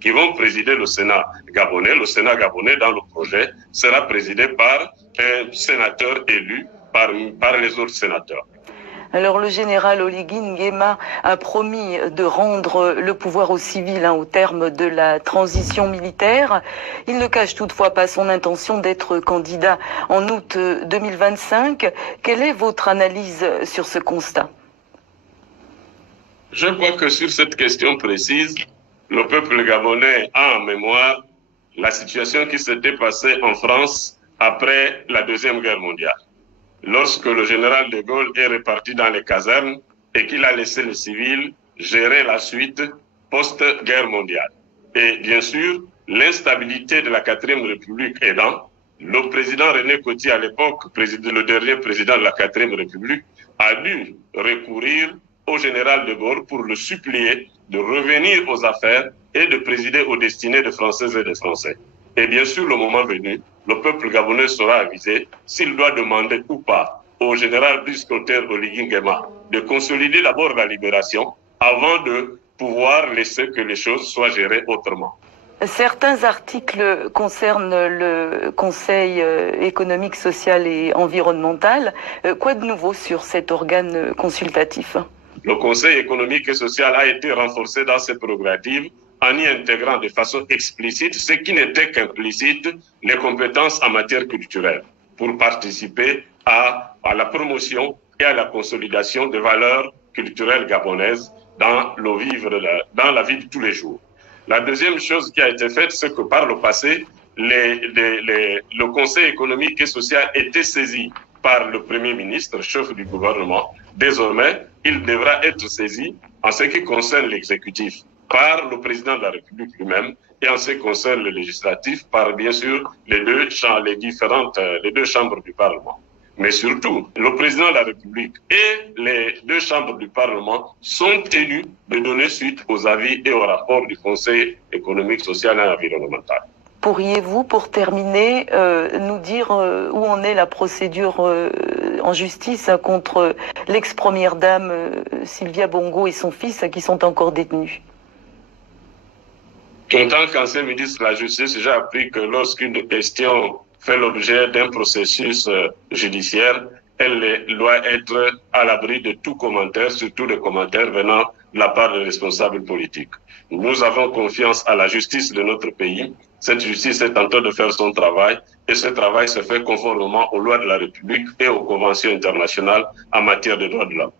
qui vont présider le Sénat gabonais. Le Sénat gabonais, dans le projet, sera présidé par un sénateur élu par les autres sénateurs. Alors le général Oligui Nguema a promis de rendre le pouvoir aux civils au terme de la transition militaire. Il ne cache toutefois pas son intention d'être candidat en août 2025. Quelle est votre analyse sur ce constat? Je crois que sur cette question précise, le peuple gabonais a en mémoire la situation qui s'était passée en France après la Deuxième Guerre mondiale. Lorsque le général de Gaulle est reparti dans les casernes et qu'il a laissé les civils gérer la suite post-guerre mondiale. Et bien sûr, l'instabilité de la 4e République aidant, le président René Coty, à l'époque, le dernier président de la 4e République, a dû recourir au général de Gaulle pour le supplier de revenir aux affaires et de présider aux destinées des Françaises et des Français. Et bien sûr, le moment venu, le peuple gabonais sera avisé s'il doit demander ou pas au général Brice Clotaire Oligui Nguema de consolider d'abord la libération avant de pouvoir laisser que les choses soient gérées autrement. Certains articles concernent le Conseil économique, social et environnemental. Quoi de nouveau sur cet organe consultatif? Le Conseil économique et social a été renforcé dans ses prérogatives en y intégrant de façon explicite, ce qui n'était qu'implicite, les compétences en matière culturelle pour participer à la promotion et à la consolidation des valeurs culturelles gabonaises dans la vie de tous les jours. La deuxième chose qui a été faite, c'est que par le passé, le Conseil économique et social était saisi par le Premier ministre, chef du gouvernement. Désormais, il devra être saisi en ce qui concerne l'exécutif par le président de la République lui-même et en ce qui concerne le législatif par, bien sûr, les deux chambres du Parlement. Mais surtout, le président de la République et les deux chambres du Parlement sont tenus de donner suite aux avis et aux rapports du Conseil économique, social et environnemental. Pourriez-vous, pour terminer, nous dire où en est la procédure en justice contre l'ex-première dame Sylvia Bongo et son fils qui sont encore détenus? En tant qu'ancien ministre de la Justice, j'ai appris que lorsqu'une question fait l'objet d'un processus judiciaire, elle doit être à l'abri de tout commentaire, surtout des commentaires venant de la part des responsables politiques. Nous avons confiance à la justice de notre pays. Cette justice est en train de faire son travail et ce travail se fait conformément aux lois de la République et aux conventions internationales en matière de droits de l'homme.